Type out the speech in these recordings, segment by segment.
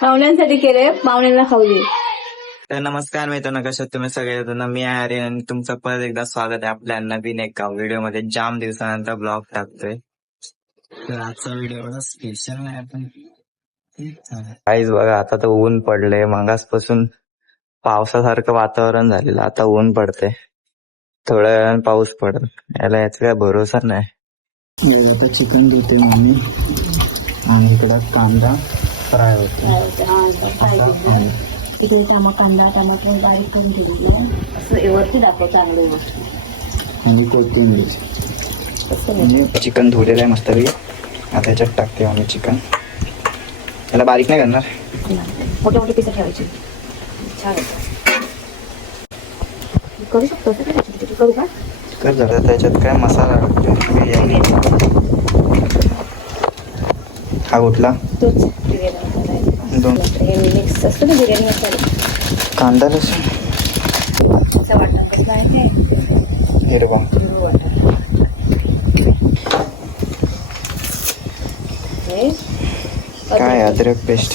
पाहुण्यांसाठी केले, पाहुण्यांना खाऊ दे. तर नमस्कार मित्रांनो, कशा आहात तुम्ही सगळे. मी आर्यन आणि तुमचं परत एकदा स्वागत आहे आपल्या नवीन एका व्हिडिओ मध्ये. जाम दिवसानंतर ब्लॉग टाकतोय. तर आजचा व्हिडिओ स्पेशल नाही आपण काहीच बघा. आता तर ऊन पडलंय, मागासपासून पावसासारखं वातावरण झालेलं, आता ऊन पडतंय. थोड्या वेळानं पाऊस पडेल, याचा काय भरोसा नाही. आता चिकन घेते मम्मी आणि इकडं कांदा फ्राय होतो. तिकडे कांदा टमाटर बारीक करून घेतलं असं वरती दाखव चांगलं मस्त. आणि कोथिंबीर. चिकन धुलेलं आहे मस्त. आता याच्यात टाकते आम्ही चिकन. त्याला बारीक नाही करणार, मोठे मोठे पिस ठेवायचे. छान करू शकतो. करू का कर झालं. त्याच्यात काय मसाला टाकतो बिर्याणी. हा कुठला? तोच बिर्याणी मसाला. दोन मिक्स असतो ना बिर्याणी मसाला. कांदा लसूण असं वाटण कसं आहे हिरवा. काय अद्रक पेस्ट,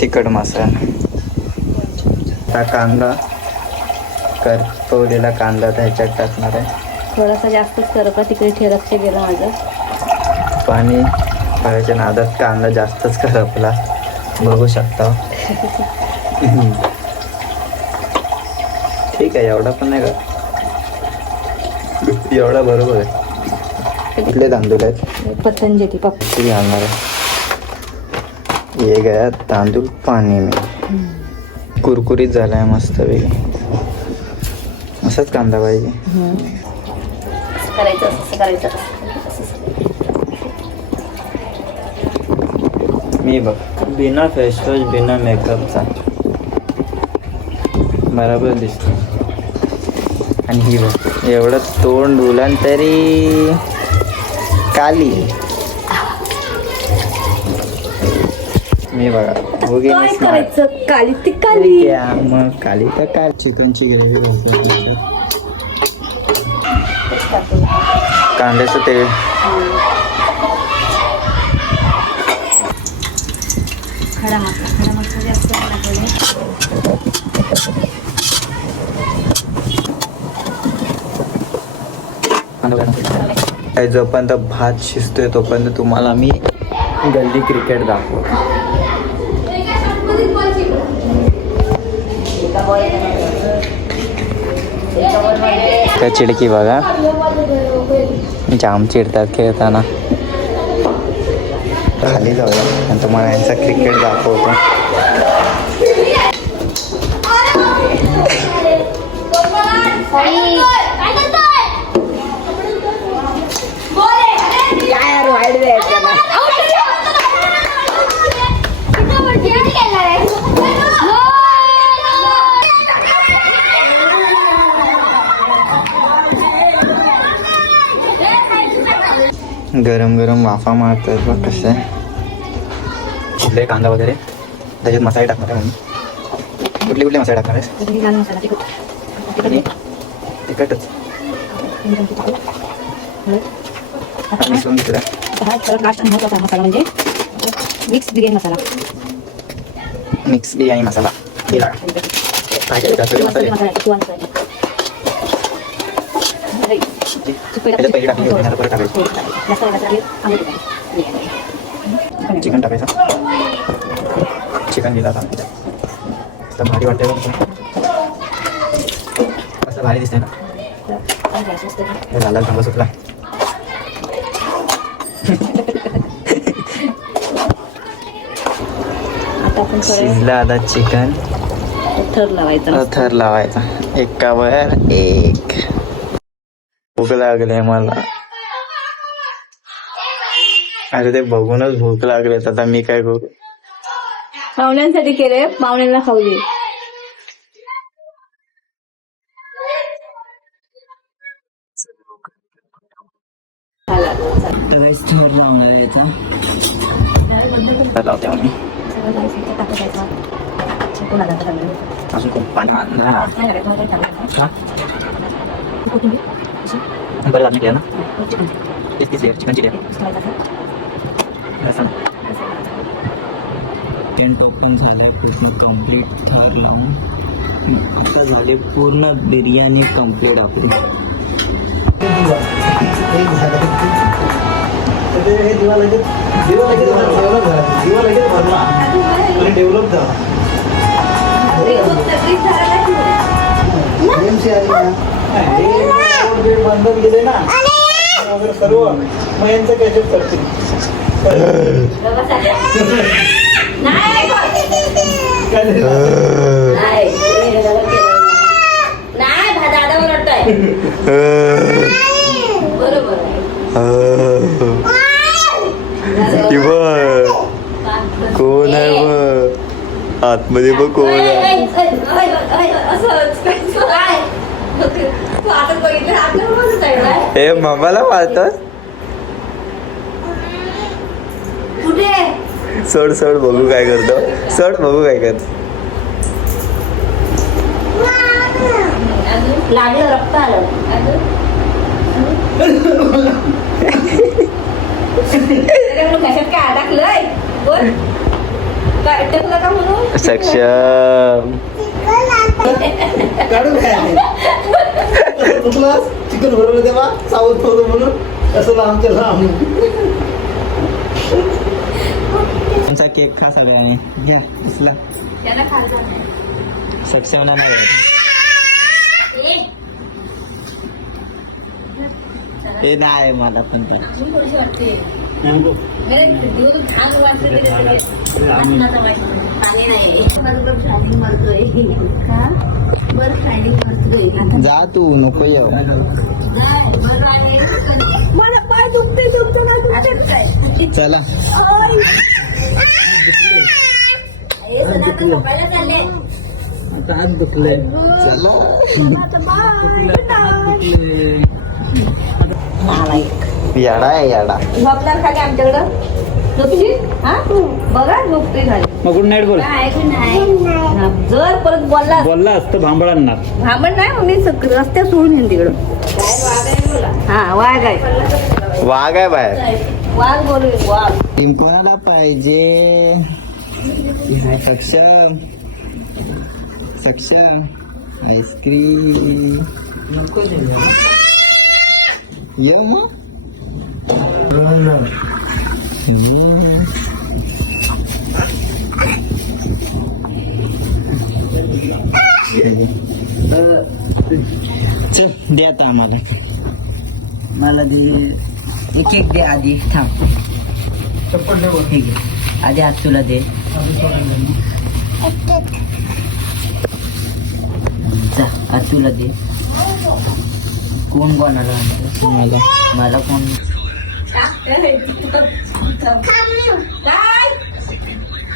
तिखट मसाला. हा कांदा करपवलेला कांदा त्याच्यात टाकणार आहे. थोडासा जास्तच करपला, तिकडे लक्ष गेलं माझं. पाणी पाण्याच्या नादात कांदा जास्तच करपला, बघू शकता. ठीक आहे, एवढा पण नाही का, एवढा बरोबर आहे. कुठले तांदूळ आहेत? पतंजली किती घालणार आहे? ये गया तांदूळ पाणी में. कुरकुरीत झालाय मस्त वेगळी. असंच कांदा पाहिजे. करायचं. मी बघ बिना फेसवॉश बिना मेकअपचा बरोबर दिसतो. आणि ही बघ एवढं तोंड डुलान तरी काली. मी बघा करायचं काली ती काली. मग काली तर काय. चिकनची ग्रेव्ही, कांद्याचं तेल, खडा मसाला जास्त टाकले. जोपर्यंत भात शिजतोय तोपर्यंत तुम्हाला मी गल्ली क्रिकेट दाखवतो. त्या चिडकी बघा, जाम चिडतात खेळताना. खाली जाऊया आणि तुम्हाला यांचा क्रिकेट दाखवतो. गरम गरम वाफा मारतात बघ कसं. कुठले कांदा वगैरे त्याच्यात मसाले टाकणार आहे म्हणून. कुठले मसाले टाकणार आहेस? तिखटच मिसळून घेतला. मसाला म्हणजे मिक्स बिर्याणी मसाला. मिक्स बिर्याणी मसाला चिकन टाकायचं. चिकन दिला तर भारी वाटते. असं भारी दिसतंय ना. लाल लाल थांबा सुटला. शिजला आता चिकन. थर लावायचा एकावर एक. भूक लागले मला. अरे ते बघूनच भूक लागले. आता मी काय करू. पाहुण्यांसाठी केले, पाहुण्यांना खाऊ दे. लावते आम्ही अजून खूप पाणी. बरं आपने किया ना तीस चिकन चिली लसण चिकन टॉपिंग झालंय पूर्ण कम्प्लीट थार लावून आता झाले पूर्ण बिर्याणी कम्प्लीट आपली डेव्हलप झाला बांधून गेले ना वगैरे सर्व मग यांचं कॅचअप करतील कोण आहे मग आतमध्ये बघ कोण आहे हे मामाला मारतात सोड सोड बघू काय करतो सोड बघू काय करतो लागलं रक्त आलं कशात काय अडकलंय बोल काय अटकलं का म्हणून सक्षम काढून काय चिकन बरोबर तेव्हा साऊथ होतं म्हणून असं लांबच्या लांब तुमचा केक खा सगळ्यांनी घ्या दिसला त्याला खायचं नाही सक्षम नाही हे नाही मला पण थोडीशी वाटते घाण वाटते पाणी नाही शायनिंग मारतोय का बरं शायनिंग मारतोय जा तू नको येऊ मला पाय दुखते दुखतो ना काय चला मोबाईलला चालले आता हात दुखले चला याडा आहे याडा झोपणार खाली आमच्याकडं झोपशील हा बघा झोपते खाली मग गुड नाईट बोल काय की नाही जर परत बोलला असतं भांबळांना भांबण नाही मग मी रस्त्यात सोडून येईन तिकडं हा वाघ आहे वाघ आहे बाहेर वाघ बोलू वाघ टीम कोणाला पाहिजे सक्षम सक्षम आईस्क्रीम ये मग चल दे आता आम्हाला मला दे एक एक दे आधी थांब ठीक आहे आधी हात तुला दे जा हात तुला दे कोण कोणाला आणतं? मला मला कोण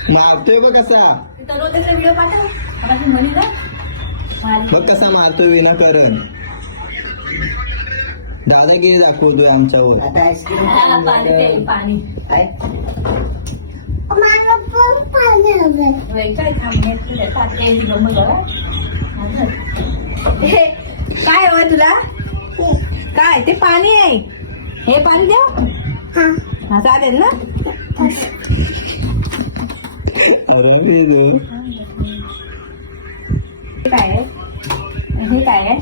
मारतोय बघ कसा व्हिडिओ पाठव म्हणी ना बघ कसा मारतोय विनाकारण दादागिरी दाखवतोय आमच्यावर आता आईस्क्रीम पाणी पाणी काय काय हवंय तुला काय ते पाणी आहे हे पाणी द्या हा चालेल ना अरे मी काय आहे हे काय आहे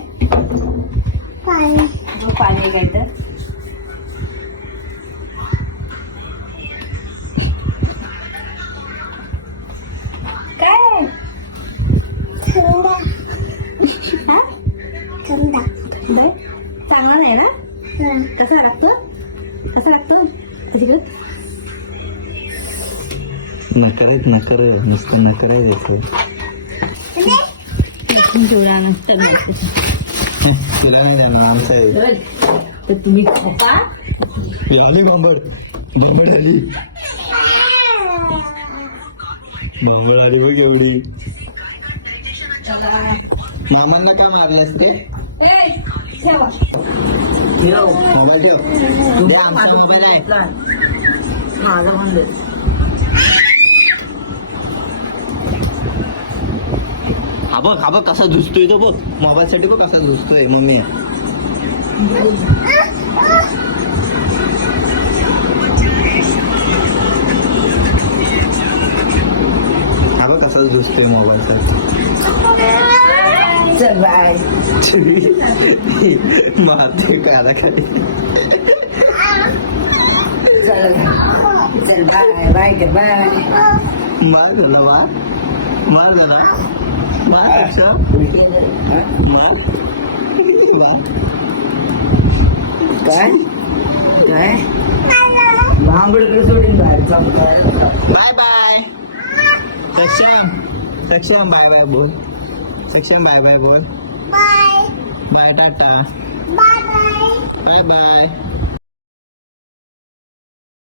जो पाणी काय तर काय हा? बरं. चांगला नाही ना कसा लागतो कसा लागतो तिकडं नकरेत नकर नुसतं नकर जेवढा नसतं तुला नाही जाणार आमचं आहे तर तुम्ही खाता आली बांबड गिरमड आली बांबड आली बघ एवढी मामांना का मारल्यास ते मोबाईल ठेव दे, आमचा मोबाईल आहे माझा म्हणलं हा बघ कसा धुसतोय तो बघ मोबाईल साठी बघ कसा धुसतोय मम्मी हा बघ कसाच दिसतोय मोबाईलचा. चल बाय. मारते प्याला खाली. चल चल बाय बाय कर बाय. मार तुला मार जरा मार अक्षा मार काय काय लांबडकडे सोडून बाहेर bye bye. Saksham bye bye बोल. सक्षम बाय बाय बोल. Bye tata. Bye bye.